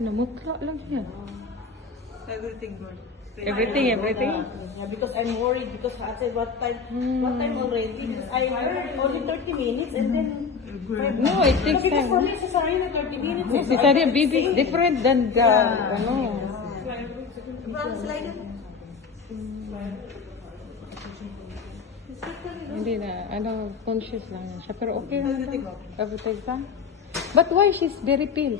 Namutla lang yan. Everything good. Everything. Yeah, because I'm worried because I said what time already? Because I heard only 30 minutes and then No, it takes because for time. me cesarean 30 minutes. No, cesarean baby is different than the, ano. Hindi na, conscious lang yan siya. Pero okay lang. Everything lang. But why she's very pale?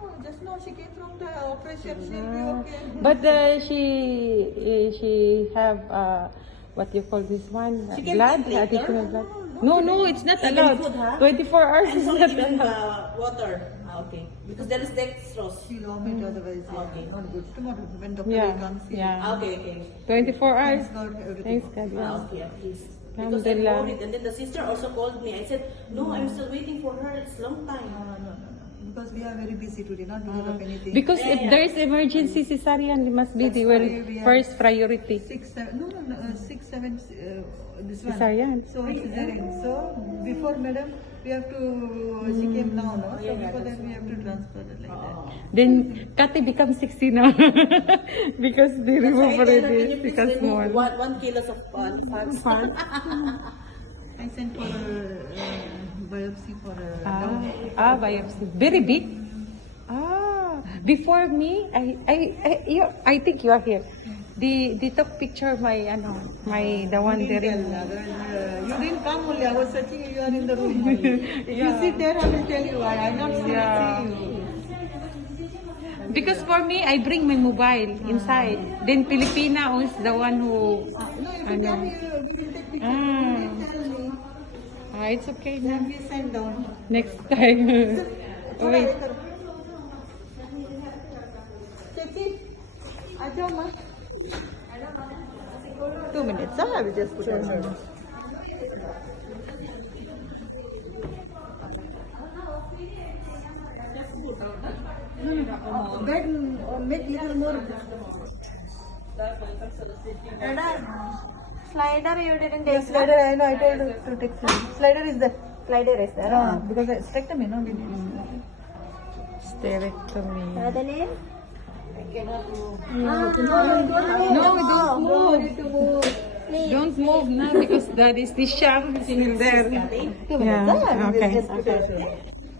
Oh, just now she came from the operation. She'll be okay. But she have what you call this one? She can Blood? eat later? Additional blood? No, it's not allowed. food, huh? 24 hours is not Even allowed. water. Okay. Because there is dextrose. She'll vomit otherwise. Okay. Not good. Tomorrow when doctor Yeah, will come see. yeah. Okay. 24 hours. Thanks God, everything. Thanks God. Yeah. Okay, at least. Because I'm Alhamdulillah. worried. And then the sister also called me. I said, no, I'm still waiting for her. It's long time. No. Because we are very busy today, not because of anything. Because if there is emergency cesarean, it must be the first priority. 6, 7, no, 6, 7, this one. Cesarean. So it's cesarean. So before madam, we have to, she came now, no? So before that we have to transfer it like that. Then Kati becomes 60 now. Because they remove Can already. you please Because remove more. 1 kilos of fats? I sent for biopsy for Biopsy. Very big. Before me, I think you are here. They took picture my the one there. You didn't come only, I was searching you are in the room. If you sit there, I will tell you why. I'm not see you. Because for me, I bring my mobile inside. Then Filipina is the one who. No, if you tell me, we will take picture. Ah. You tell me. It's okay na. Then we send down. Next time. Wait. Chechi, aajao ma. 2 minutes, huh? I will just put it on. Bed, make little more. Slider you didn't take. Yes, slider, I know, I told her to take slider. Slider is there. Slider is there. Because I strectomy, no? We need. Sterectomy. Adeline? No, don't move. Don't move now because that is the shark is in there. 2 minutes, huh? I will okay. just put it.